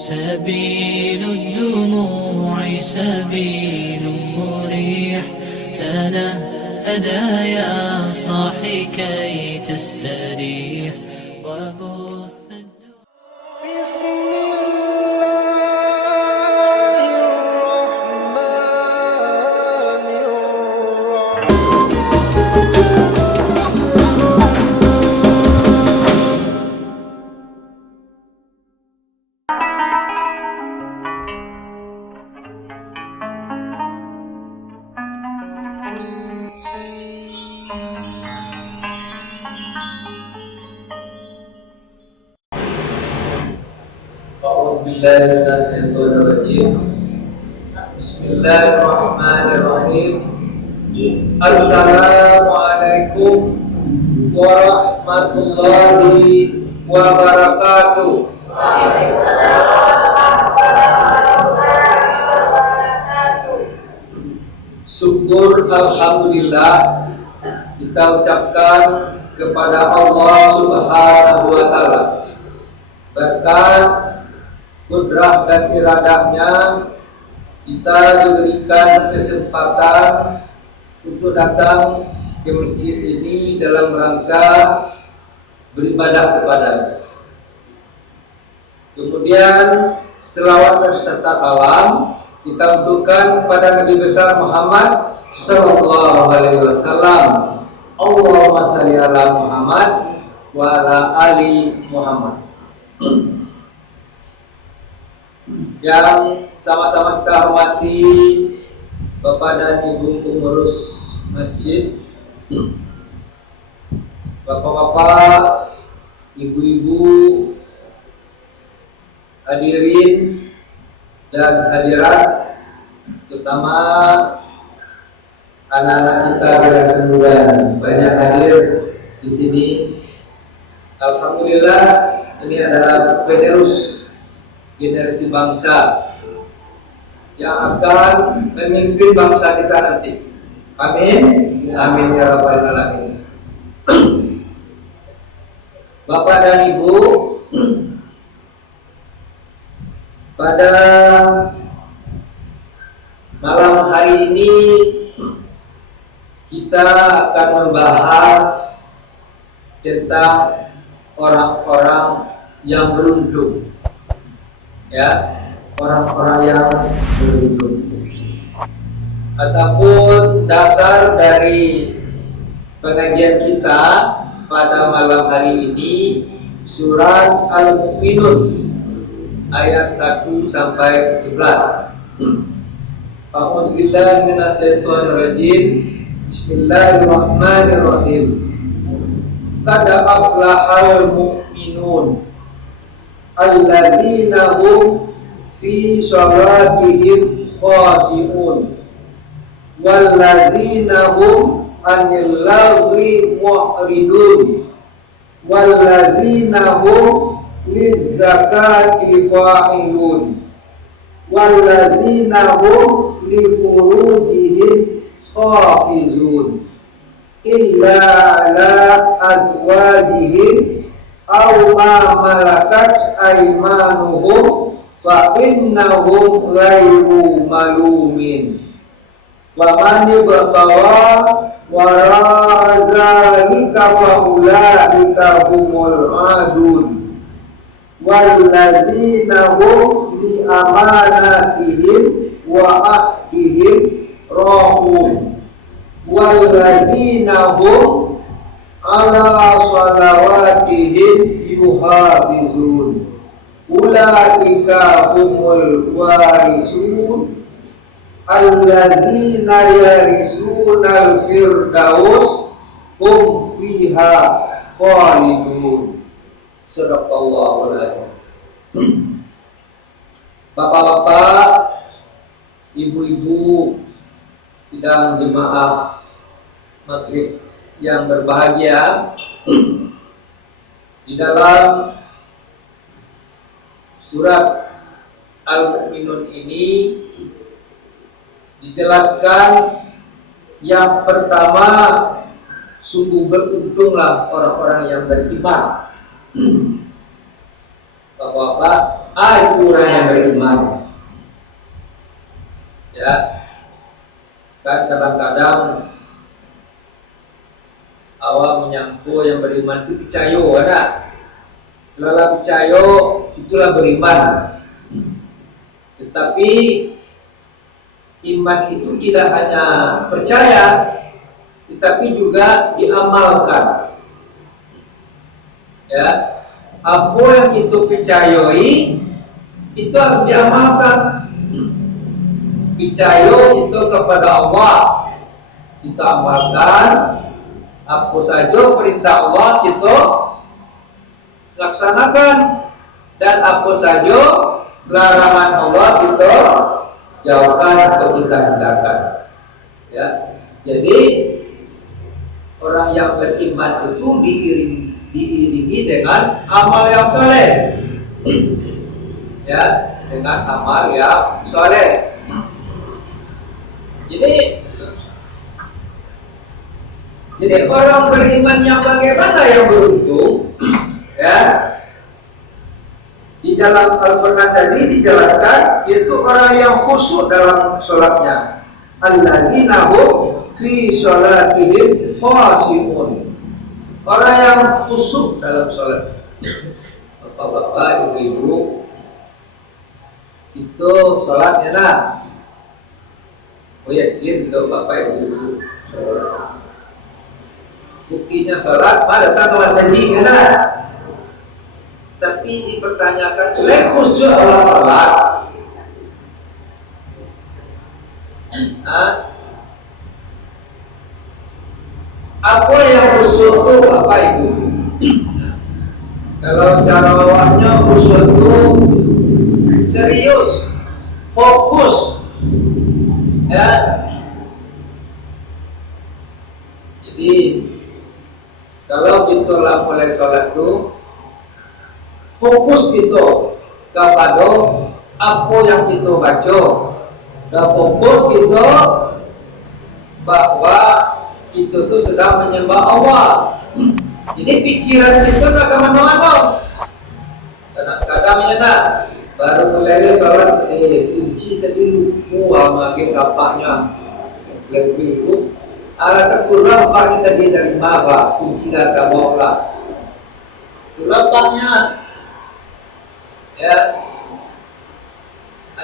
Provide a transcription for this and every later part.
سبيل الدموع سبيل مريح، تنهدى يا صاحي كي تستريح وبث بسم الله الرحمن Bismillahirrahmanirrahim. Bismillahirrahmanirrahim. Assalamualaikum warahmatullahi wabarakatuh. Syukur alhamdulillah kita ucapkan kepada Allah Subhanahu wa taala. Berkat kudrah dan iradahnya kita diberikan kesempatan untuk datang ke masjid ini dalam rangka beribadah kepadanya. Kemudian selawat serta salam kita untukkan pada Nabi besar Muhammad sallallahu alaihi wasallam. Allahumma shalli ala Muhammad wa ala ali Muhammad. Yang sama-sama kita hormati Bapak dan Ibu pengurus masjid, Bapak-bapak, Ibu-ibu, hadirin dan hadirat, terutama anak-anak kita generasi muda banyak hadir di sini. Alhamdulillah ini adalah penerus generasi bangsa yang akan memimpin bangsa kita nanti. Amin. Amin ya rabbal alamin. Bapak dan Ibu, pada malam hari ini kita akan membahas tentang orang-orang yang beruntung. Ya, orang-orang yang beruntung. Ataupun dasar dari pengajian kita pada malam hari ini surat Al-Mu'minun ayat 1 sampai 11. A'udzubillahi minasyaitonirrajim. Bismillahirrahmanirrahim. Qad aflahal mu'minun alladzina hum fi shalatihim khashi'un walladzina hum 'anil lagwi mu'ridun walladzina hum lizzakati fa'ilun walladzina hum li furujihim hafizun illa ala azwajihim aw ma malakat aymanuhum fa innahum ghairu malumin wa man ibtawa wara zalika fa ulaika humul adun wallazina hum li amanatihim wa ahdihim rahum wallazina hum ala salawatihim yuhafizun ulaika humul warisun allazina yarisunal firdaus hum fiha khalidun. Sadaqallahul azim. Bapak-bapak, ibu-ibu, sidang jemaah maghrib yang berbahagia, di dalam surat Al-Mu'minun ini dijelaskan yang pertama, sungguh beruntunglah orang-orang yang beriman. Bapak-bapak, Itu orang yang beriman. Ya, kan kadang-kadang awak menyangka yang beriman itu percaya, ada. Kalau percaya itulah beriman. Tetapi iman itu tidak hanya percaya, tetapi juga diamalkan. Ya, apa yang kita percayai itu harus diamalkan. Percaya itu kepada Allah, kita amalkan. Apa saja perintah Allah kita laksanakan, dan apa saja larangan Allah kita jauhkan atau kita hindarkan. Ya, jadi orang yang beriman itu diiringi dengan amal yang soleh. Ya, dengan amal yang soleh. Jadi orang beriman yang bagaimana yang beruntung? Ya, di dalam Al-Quran tadi dijelaskan yaitu orang yang khusyuk dalam sholatnya. Alladzina hum fi sholatihim khashi'un. Orang yang khusyuk dalam sholat. Bapak-bapak, ibu-ibu, itu sholatnya nah. Yakin kalau bapak ibu sholat. Buktinya sholat, datang ke masjid kan? Tapi dipertanyakan, khusyuk Allah sholat. Apa yang khusyuk itu bapak ibu? Kalau cara awalnya khusyuk itu serius, fokus. Ya, jadi kalau kita mulai sholat itu fokus kita kepada apa yang kita baca, dan fokus kita bahwa kita tu sedang menyembah Allah. Jadi pikiran kita tak kemana-mana. Kadang-kadang ya nak baru mulai sholat kunci tadi lupa makin kapaknya lebih itu ala terkurang paknya tadi dari mana kunci dah tak bawa lapaknya ya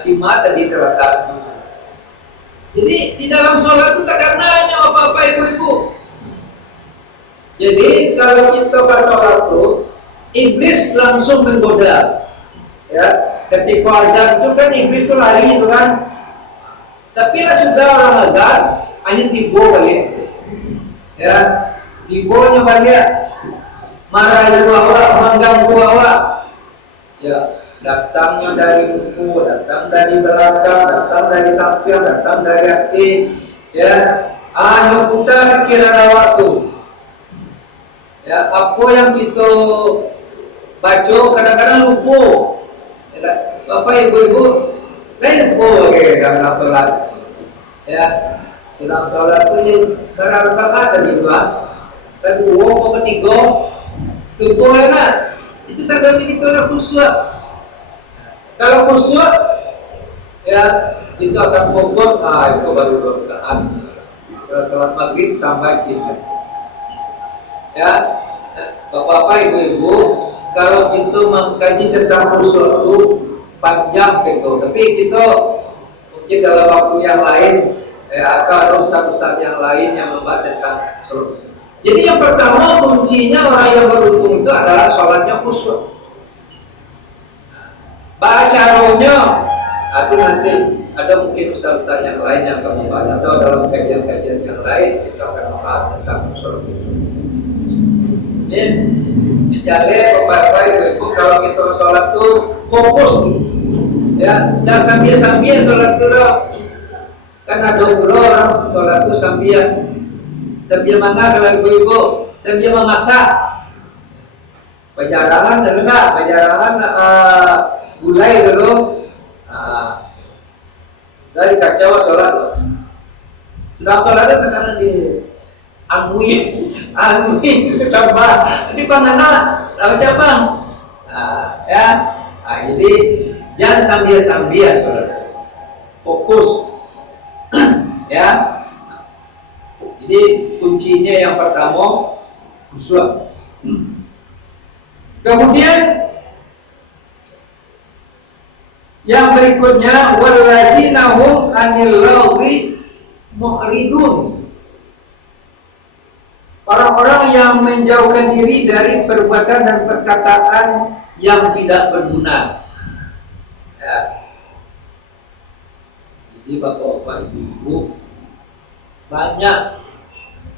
di mata tadi terletak. Jadi di dalam sholat itu tak karenanya apa-apa ibu-ibu. Jadi kalau kita ke sholat itu iblis langsung menggoda. Ya, ketika azan itu kan iblis itu lari itu kan. Tapi lah sudah orang azan hanya tiba balik. Ya, tibanya balik marah awak, mengganggu awak. Ya, datangnya dari buku, datang dari belakang, datang dari samping, datang dari hati. Ya, hanya putar pikiran awak tu. Ya, apa yang kita baca kadang-kadang lupa. Ya, bapak ibu-ibu lain lupa dalam sholat. Ya, sedang sholat tu berapa rakaat tadi dua, kedua atau ketiga, lupa kan? Itu tanda kita nak khusyuk. Kalau khusyuk, ya kita akan fokus. Itu baru rakaat. Kalau sholat maghrib tambah cinta. Ya, bapak-bapak, ibu-ibu, kalau kita mengkaji tentang khusyuk itu panjang sektor. Tapi kita mungkin dalam waktu yang lain, atau ada ustaz-ustaz yang lain yang membahas tentang sholat. Jadi yang pertama kuncinya orang yang beruntung itu adalah sholatnya khusyuk. Caranya, itu nanti ada mungkin ustaz-ustaz yang lain yang akan membahas, atau dalam kajian-kajian yang lain kita akan membahas tentang sholat. Jadi bapak-bapak ibu-ibu kalau kita sholat tuh fokus tuh, ya, dan sambil sholat tuh kan ada pula orang sholat tuh sambil mana kalau ibu-ibu sambil memasak, pajarangan dulu nak, pajarangan gulai dulu, dari kacau sholat, sudah sholatnya sekarang di angui sama di panganan apa cabang, ya Jadi jangan sambil-sambil saudara, fokus ya. Jadi kuncinya yang pertama khusyuk. Kemudian yang berikutnya walladzina hum 'anil lagwi mu'ridun. Orang-orang yang menjauhkan diri dari perbuatan dan perkataan yang tidak berguna. Ya. Jadi Bapak-bapak Ibu, banyak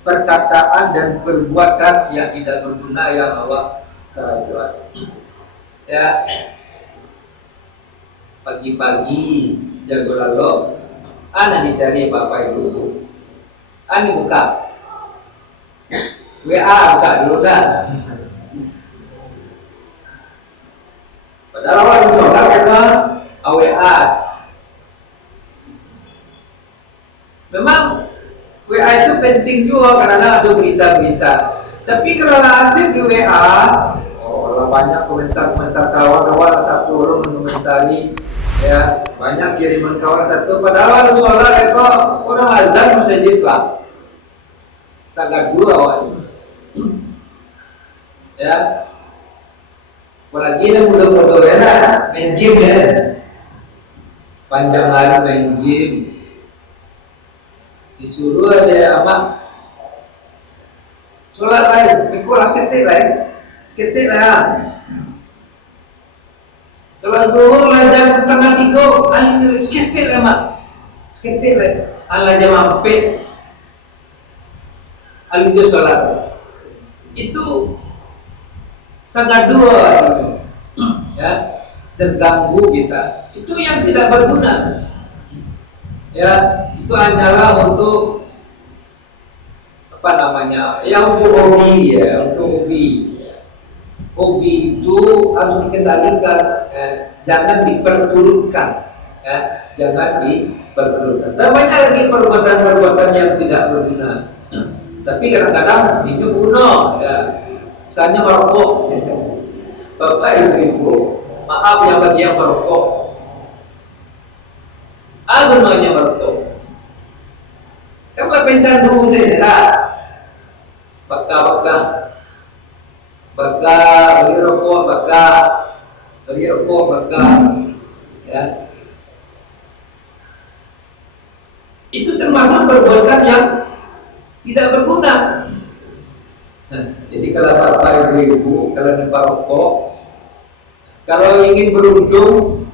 perkataan dan perbuatan yang tidak berguna yang Allah kerajuan. Ya. Pagi-pagi jago lalu, ana dicari Bapak Ibu. Ani buka WA, buka dulu dah. Padahal orang sholat kena WA. Memang WA itu penting juga karena ada berita-berita. Tapi kalau asik di WA, kalau banyak komentar-komentar kawan-kawan, satu orang mengomentari, ya banyak kiriman kawan satu. Padahal orang sholat kok orang azan masjid pak. Tanggal 2 awalnya. Ya, apalagi ada muda-muda ya, main game ya, panjang hari main game, disuruh aja amak sholat lain, mikolas ketik lah, kalau dulu lah jam 2:30, alih seketik lah mak, seketik lah, ala jam mampir, alih jam sholat, itu tanggal 2 ya, terganggu kita. Itu yang tidak berguna. Ya, itu hanyalah untuk apa namanya? Ya untuk hobi ya, untuk hobi. Hobi itu harus dikendalikan, jangan diperturutkan. Ya, jangan diperturutkan. Dan banyak lagi perbuatan-perbuatan yang tidak berguna. Tapi kadang-kadang ini guna ya. Misalnya merokok, Bapak Ibu, maaf ya bagi yang merokok. Gunanya merokok. Kamu pencandu saja, baka beli rokok, ya. Itu termasuk perbuatan yang tidak berguna. Nah, jadi kalau Bapak Ibu, kalau di parokok, kalau ingin beruntung,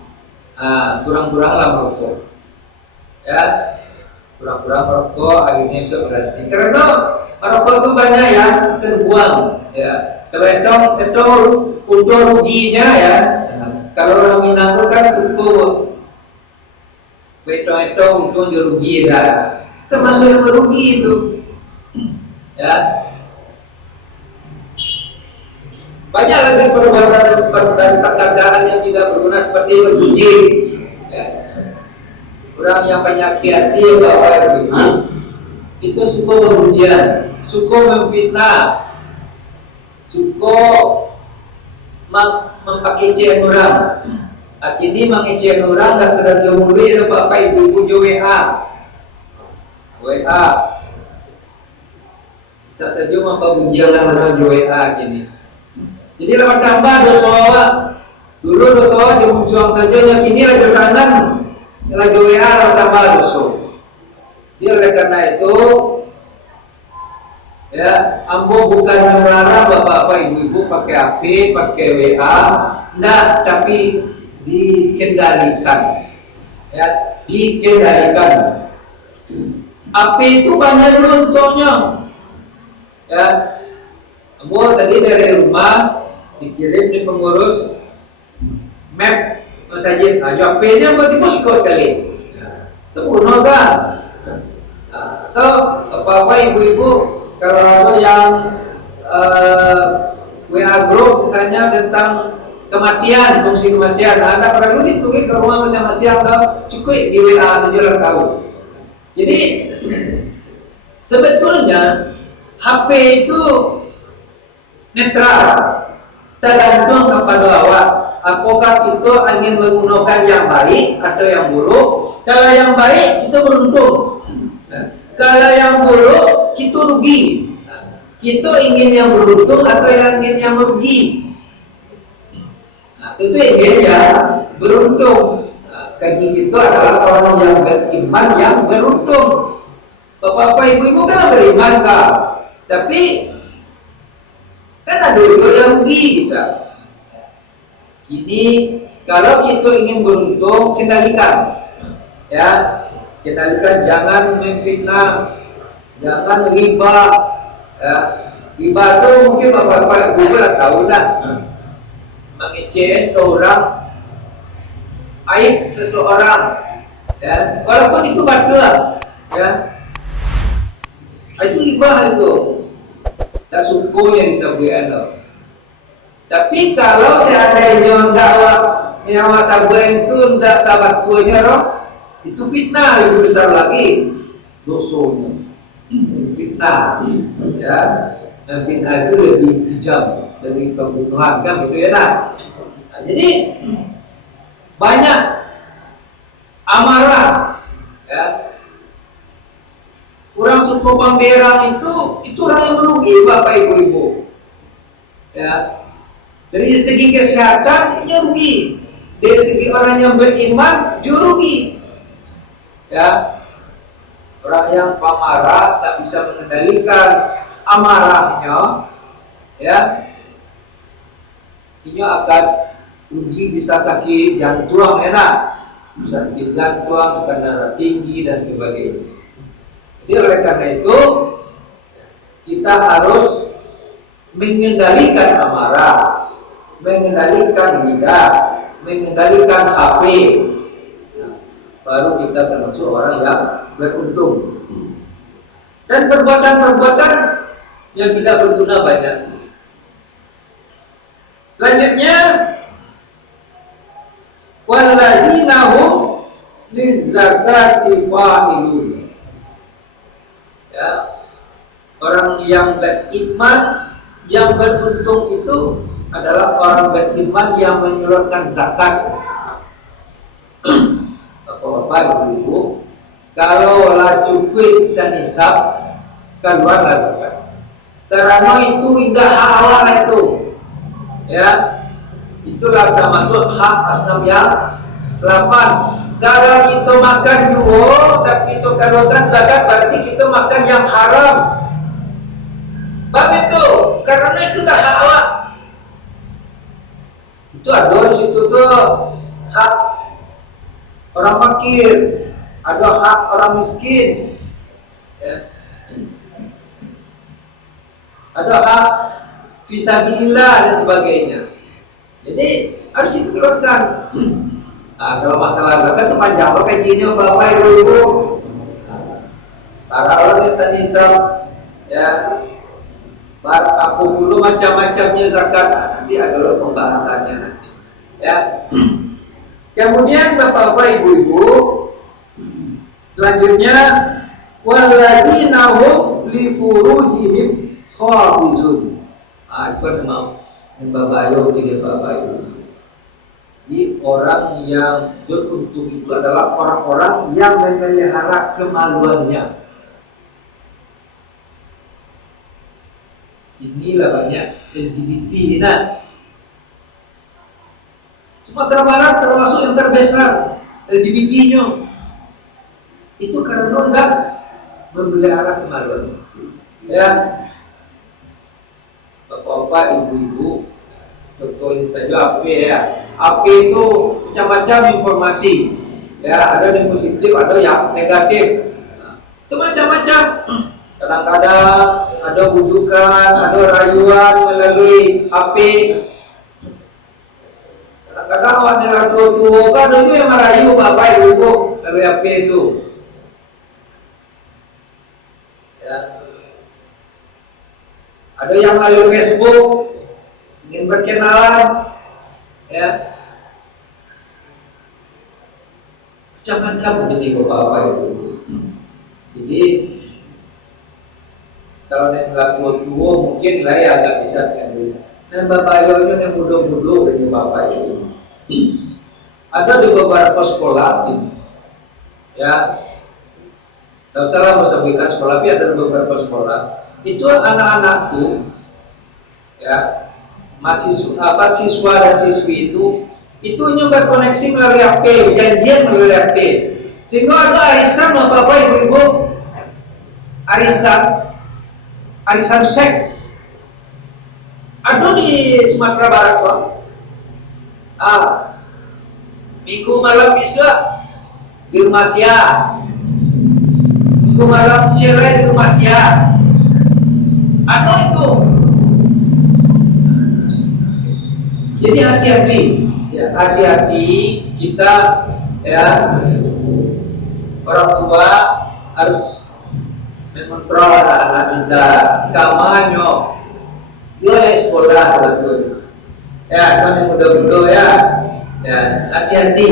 kurang-kuranglah merokok, ya, kurang-kurang merokok, akhirnya bisa berhenti. Karena merokok itu banyak yang terbuang, ya. Kalau itu untuk ruginya ya. Kalau orang Minang itu kan suku, itu untuk rugi dah. Termasuk yang merugi itu, ya. Banyak lagi perbuatan perkataan yang tidak berguna seperti bergunjing, ya. Orang yang penyakit hati Bapak Ibu, itu suka berhujat, suka memfitnah, suka mempakecehkan orang. Akhirnya mengecehkan orang dah sedang gemuli Bapak Ibu WA. Bisa saja mempergunjingkan orang di WA gini. Jadi lewat tambah dosa, dulu dosa dimuncuang saja, yang kini lagi kangen, lagi WA lewat tambah dosa. Jadi oleh karena itu, ya, ambo bukan melarang bapak-bapak ibu-ibu pakai HP, pakai WA, enggak, tapi dikendalikan, ya, dikendalikan. HP itu banyak contohnya, ya. Ambo tadi dari rumah dikirim di pengurus map masjid, HP-nya berarti posko sekali. Terbunuh kan? Atau apa-apa ibu-ibu kalau ada yang WA group misalnya tentang kematian, fungsi kematian, anda perlu ditulis ke rumah masing-masing atau cukup di WA saja lah tahu. Jadi sebetulnya HP itu netral, tergantung kepada awak. apakah kita ingin menggunakan yang baik atau yang buruk? Kalau yang baik kita beruntung. Kalau yang buruk kita rugi. Kita ingin yang beruntung atau yang ingin yang merugi? Itu ingin yang beruntung. Kaji kita adalah orang yang beriman yang beruntung. Bapak-bapak, ibu-ibu kan beriman kak, tapi kan ada juga yang rugi kita. Jadi kalau kita ingin beruntung, kendalikan, ya, kendalikan, jangan memfitnah, jangan riba. Ya. Riba itu mungkin bapak-bapak ibu lah tahu lah, mengecewakan ke orang, aib seseorang, ya, walaupun itu batal, ya, itu riba itu, tak suku yang disampaikan. Tapi kalau seandainya dakwah yang sahabat itu tidak sahabat kuenya roh, itu fitnah lebih besar lagi dosanya. Fitnah, ya, dan fitnah itu lebih kejam dari pembunuhan, kan gitu ya nak. Nah, jadi banyak amarah, ya. Orang suku Pamberang itu orang yang merugi bapak ibu-ibu, ya. Dari segi kesehatan dia rugi, dari segi orang yang beriman dia rugi, ya. Orang yang pemarah tak bisa mengendalikan amarahnya, ya, ini akan rugi, bisa sakit jantung, enak, bisa sakit jantung, tekanan darah tinggi dan sebagainya. Jadi oleh karena itu kita harus mengendalikan amarah, mengendalikan lidah, mengendalikan HP. Nah, baru kita termasuk orang yang beruntung. Dan perbuatan-perbuatan yang tidak berguna banyak. Selanjutnya, wallazina hum lizakati fa'ilun. Ya, orang yang beriman yang beruntung itu adalah orang beriman yang menyalurkan zakat. Bapak ibu, kalau lah cukup bisa nisab, keluarlah zakat. Karena itu indah hak Allah itu, ya, itulah termasuk hak asnaf yang 8. Kalau kita makan dua dan kita keluarkan zakat, berarti kita makan yang haram. Bab itu, karena itu dah hak Allah. Itu ada di situ tuh hak orang fakir, ada hak orang miskin, ya. Ada hak fisabilillah dan sebagainya. Jadi harus kita keluarkan. Nah, kalau masalah zakat itu panjang loh kajiannya bapak ibu. Para orang yang nisab, ya, apa dulu macam-macamnya zakat. Nah, nanti ada loh pembahasannya nanti, ya. Kemudian bapak ibu, selanjutnya walladzina hum li furujihim hafizun. Ah, itu mau bapak ibu. Jadi orang yang beruntung itu adalah orang-orang yang memelihara kemaluannya. Inilah banyak LGBT ini, nah. Sumatera Barat termasuk yang terbesar LGBT-nya. Itu karena tidak memelihara kemaluannya. Ya, bapak-bapak, ibu-ibu, contohnya saja AP, ya. AP itu macam-macam informasi, ya, ada yang positif, ada yang negatif. Nah, itu macam-macam. Kadang-kadang ada bujukan, ada rayuan melalui AP. Kadang-kadang wanita tua-tua kan ada juga yang merayu bapak ibu melalui AP itu. Ya. Ada yang melalui Facebook ingin berkenalan, ya, macam-macam begini bapak ibu. Jadi kalau yang tua mungkin lah ya agak bisa kan. dan bapak ayonya yang muda-muda dari bapak itu. Ada di beberapa sekolah ini, ya, tidak usah sebutkan sekolah, tapi ada di beberapa sekolah itu anak-anakku, ya, siswa dan siswi itu hanya berkoneksi melalui HP, janjian melalui HP, sehingga ada arisan bapak ibu-ibu, arisan seks, ada di Sumatera Barat, Pak. Minggu malam bisa di rumah siap, minggu malam cerai di rumah siap, ada itu. Jadi hati-hati, ya, hati-hati kita, ya, orang tua harus mengontrol anak-anak kita. Kamanyo dia sekolah sebetulnya, ya, kan yang muda-muda, ya, hati-hati.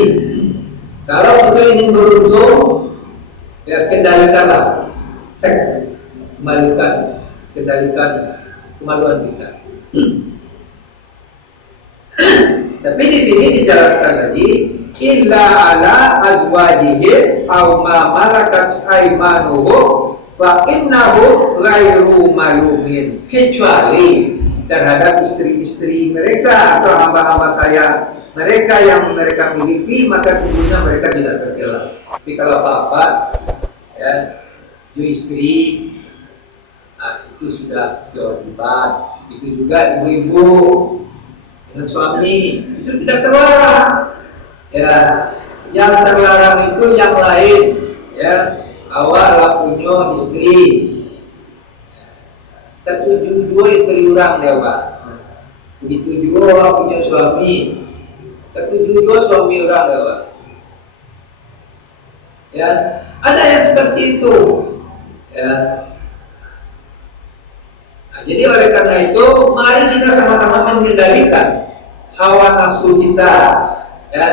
Kalau kita ingin beruntung, ya, kendalikanlah seks, kendalikan kemaluan kita. Tapi di sini dijelaskan lagi, illa ala azwajihim aw ma malakat aymanuhum fa innahu ghairu malumin, kecuali terhadap istri-istri mereka atau hamba-hamba saya mereka yang mereka miliki, maka sesungguhnya mereka tidak tercela. Tapi kalau bapak, ya, istri, nah, itu sudah kewajiban. Itu juga ibu-ibu dengan suami itu tidak terlarang. Ya, yang terlarang itu yang lain. Ya, awal punya istri, ketujuh dua istri orang dia, Pak. Begitu juga punya suami, ketujuh dua suami orang dia, Pak. Ya, ada yang seperti itu. Ya. Nah, jadi oleh karena itu, mari kita sama-sama mengendalikan hawa nafsu kita, ya,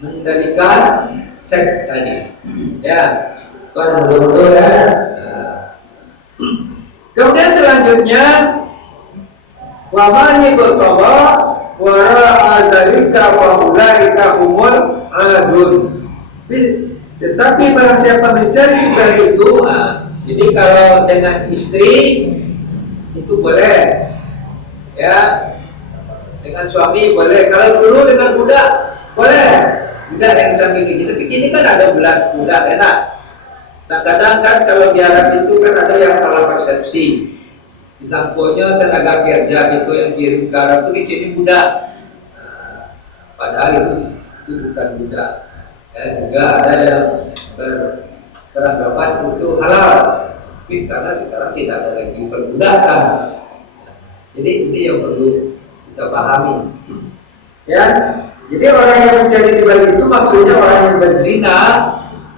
mengendalikan seks tadi, ya, kan mudah-mudahan, ya. Nah. Kemudian selanjutnya, wamani bertawa wara azalika faulaika humul adun. Tetapi barang siapa mencari juga itu, jadi kalau dengan istri itu boleh, ya, dengan suami boleh. Kalau dulu dengan budak boleh, budak yang kita miliki. Tapi kini kan ada budak enak. Nah, kadang kan kalau di Arab itu kan ada yang salah persepsi. Disangkonya tenaga kerja gitu yang kirim ke Arab itu kini budak. Nah, padahal itu bukan budak. Ya, sehingga ada yang beranggapan itu halal. Tapi karena sekarang tidak ada lagi perbudakan. Jadi ini yang perlu kita pahami. Ya, jadi orang yang mencari di balik itu maksudnya orang yang berzina,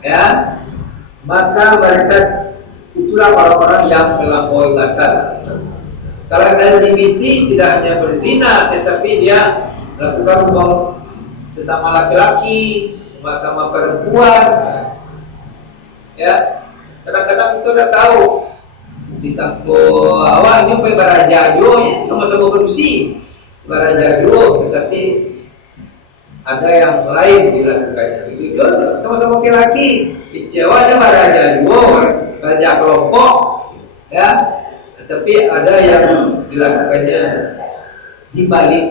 ya, maka mereka itulah orang-orang yang melampaui batas. Kalau LGBT tidak hanya berzina, tetapi dia melakukan hubungan sesama laki-laki, sama perempuan, ya. Kadang-kadang kita udah tahu disangko awal ini sampai barajajo, sama-sama berusi barajajo, tetapi ada yang lain dilakukannya. Itu juga sama-sama laki-laki, ceweknya barajajo, baraja kelompok, ya. Tetapi ada yang dilakukannya di balik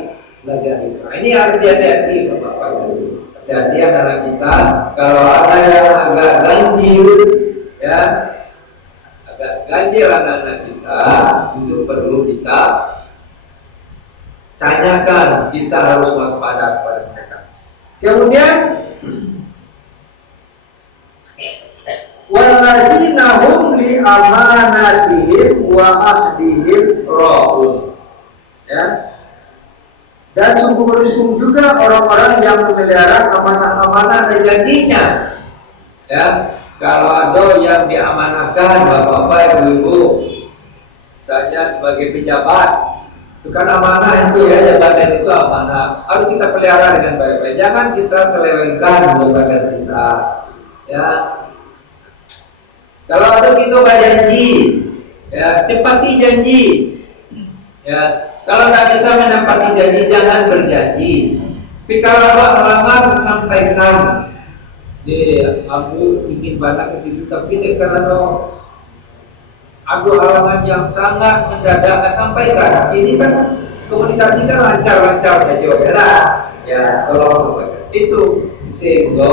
belajar itu. Nah, ini harus hati-hati, Bapak-bapak. Hati-hati anak kita. Kalau ada yang agak ganjil, ya, agak ganjil anak-anak kita, itu perlu kita tanyakan. Kita harus waspada kepada mereka. Kemudian, walladzina hum li amanatihim wa ahdihim ra'un, ya. Dan sungguh beruntung juga orang-orang yang memelihara amanah-amanah dan janjinya, ya. Kalau ada yang diamanahkan, bapak-bapak, ibu-ibu, misalnya sebagai pejabat, itu kan amanah itu, ya, jabatan itu amanah, harus kita pelihara dengan baik-baik. Jangan kita selewengkan jabatan kita, ya. Kalau ada kita berjanji, ya, tepati janji, ya. Kalau tidak bisa menepati janji, jangan berjanji. Tapi kalau ada halangan, sampaikan. Aku ingin banget ke situ, tapi kalau ada halangan yang sangat mendadak, sampaikan. Ini kan komunikasi kan lancar-lancar saja, ya. Ya, tolong sampaikan. Itu sehingga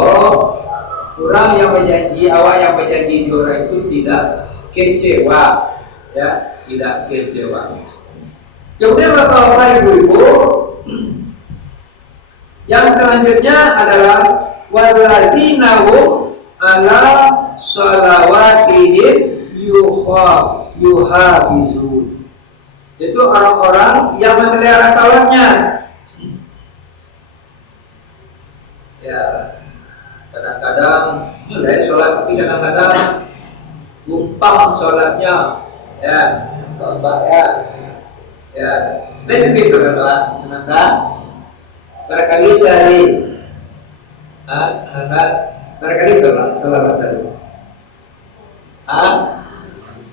orang yang berjanji, awak yang berjanji orang itu tidak kecewa, ya, tidak kecewa. Kemudian bapak-bapak, ibu-ibu, yang selanjutnya adalah walladzina hum ala sholawatihim yuhafizun. Itu orang-orang yang memelihara salatnya. Ya, kadang-kadang mulai sholat, tapi kadang-kadang lupa sholatnya. Ya, bapak ya. Ya, lebih sholat, kenapa? Barangkali sehari, barangkali sholat sehari.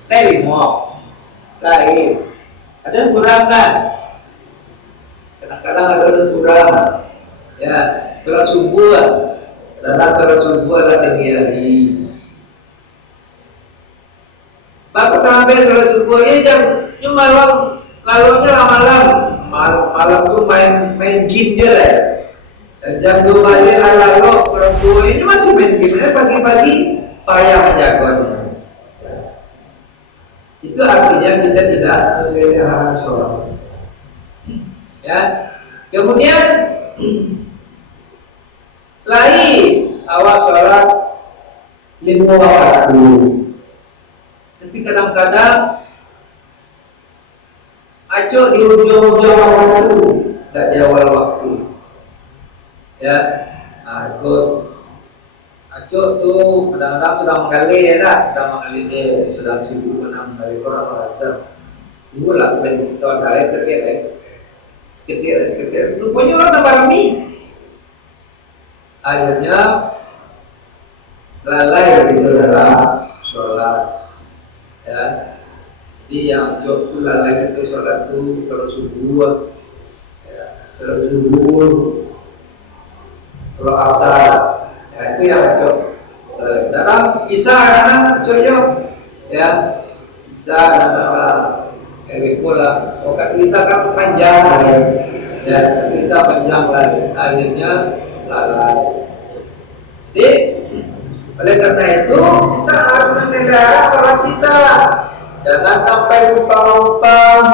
Telimo, lain. Ada yang kurang kan? Kadang-kadang ada yang kurang. Ya, sholat subuh, sholat subuh ada tinggi hari. Bapak terlambat sholat subuh ini jam malam, lalunya malam tuh main game aja lah. Jam 2 balik lalu orang tua ini masih main game. Pagi-pagi payah menjaganya. Itu artinya kita tidak memelihara sholat. Ya. Kemudian lain awak sholat 5 waktu. Tapi kadang-kadang acok di ujung-ujung waktu, tidak di awal waktu. Ya, acok tuh kadang-kadang sudah mengalir ya, sudah sibuk mengalir orang rasa. Ibu lah sebenarnya saudara seketir. Rupanya orang tambah rami. Akhirnya lalai begitu dalam sholat. Ya, jadi yang acok tuh lalai itu sholat subuh. Ya, sholat subuh. Kalau asar, ya itu yang acok. Dalam Isa anak acoknya, ya Isa anak pula. Okat Isa kan panjang lah, ya Isa panjang lah. Akhirnya lalai. Jadi oleh karena itu kita harus memelihara sholat kita. Jangan sampai umpang-umpang.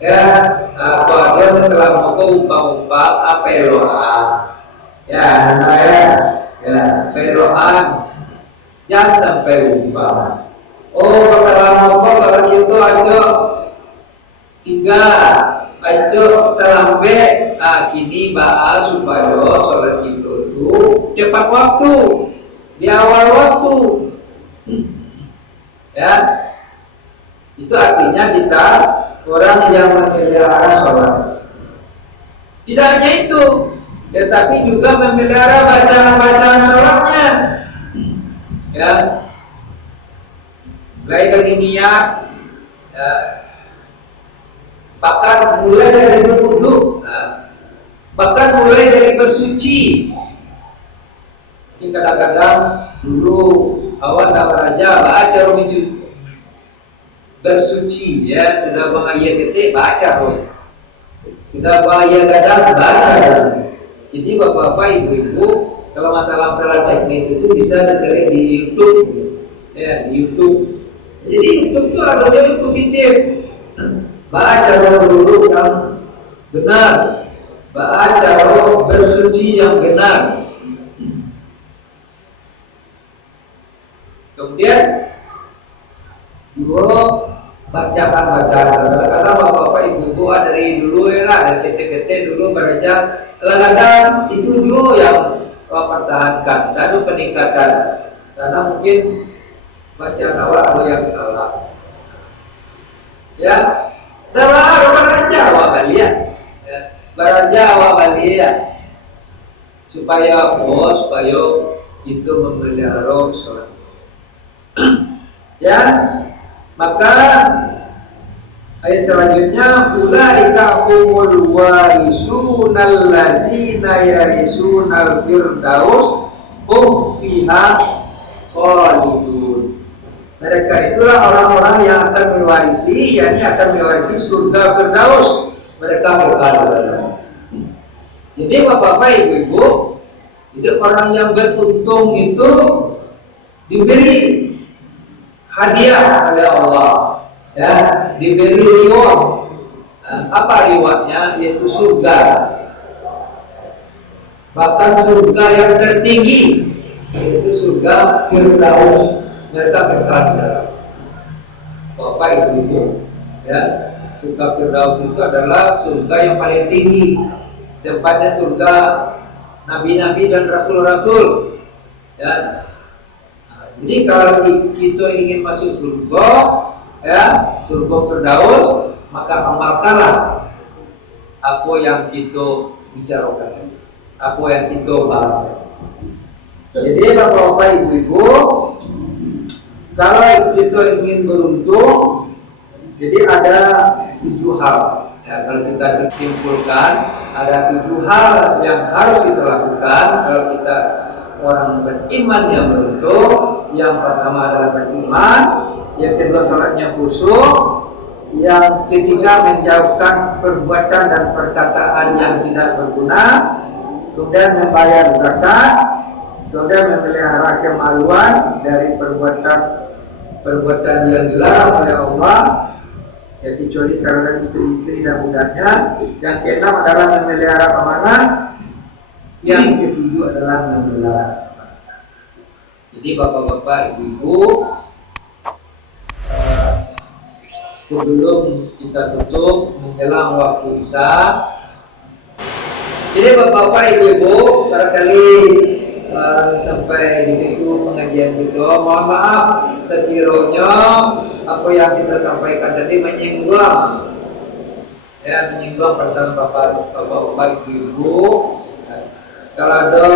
Ya, apa ada selama kau umpang-umpang apa doa. Ya, berdoa jangan sampai lupa. Oh, assalamualaikum, salat itu aja 3 aja terlambat. Kini bahas supaya salat itu cepat waktu, di awal waktu. Ya, itu artinya kita orang yang memelihara sholat. Tidak hanya itu, tetapi juga memelihara bacaan-bacaan sholatnya. Ya, mulai dari niat, ya, bahkan mulai dari berwudu, bahkan mulai dari bersuci. Ini kadang-kadang dulu awal raja baca romicu bersuci, ya sudah bahaya ketik baca pun, sudah bahaya gadang baca. Jadi bapak-bapak, ibu-ibu, kalau masalah-masalah teknis itu bisa dicari di YouTube, ya di YouTube. Jadi YouTube itu ada yang positif. Baca dulu yang benar, baca bersuci yang benar. Kemudian dulu bacaan. Kadang-kadang bapak-bapak, ibu-ibu dari dulu ya lah, dari ketik-ketik dulu belajar. Kadang-kadang itu dulu yang pertahankan, lalu peningkatan. Karena mungkin bacaan awal ada yang salah. Ya, beraja awak balia, supaya itu memelihara sholat. Ya, maka Ayat selanjutnya, ulaika humul warisunal ladzina yarisunal firdaus hum fiha khalidun. Mereka itulah orang-orang yang akan mewarisi, yakni akan mewarisi surga Firdaus. Mereka kekal di dalamnya. Jadi Bapak-bapak, Ibu-ibu, jadi orang yang beruntung itu diberi hadiah oleh Allah, ya, diberi reward. Apa rewardnya? Yaitu surga. Bahkan surga yang tertinggi, yaitu surga Firdaus. Mereka kekal di dalam. Bapak Ibu, ya, surga Firdaus itu adalah surga yang paling tinggi. Tempatnya surga nabi-nabi dan rasul-rasul. Ya. Nah, jadi kalau kita ingin masuk surga, ya, surga Firdaus, maka amalkanlah apa yang kita bicarakan, apa yang kita bahas. Jadi Bapak-bapak, Ibu-ibu, kalau kita ingin beruntung, jadi ada 7 hal. Ya, kalau kita simpulkan, ada 7 hal yang harus kita lakukan kalau kita orang beriman yang beruntung. Yang pertama adalah beriman, yang kedua salatnya khusyuk, yang ketiga menjauhkan perbuatan dan perkataan yang tidak berguna, kemudian membayar zakat, kemudian memelihara kemaluan dari perbuatan yang dilarang oleh Allah, ya, kecuali terhadap istri-istri dan budaknya. Yang keenam adalah memelihara amanah. Yang ketujuh adalah memelihara sunnah. Jadi Bapak-bapak, Ibu-ibu, sebelum kita tutup menjelang waktu isya, jadi Bapak-bapak, Ibu-ibu, barangkali sampai di situ pengajian kita. Mohon maaf sekiranya apa yang kita sampaikan tadi menyinggung, ya, menyinggung perasaan Bapak-bapak, Ibu. Kalau ada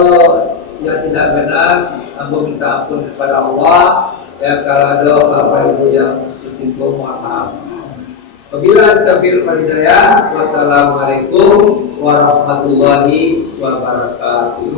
yang tidak benar, aku minta ampun kepada Allah. Ya, kalau ada Bapak Ibu yang tersinggung, mohon maaf. Wabillahi taufiq wal hidayah. Wassalamualaikum warahmatullahi wabarakatuh.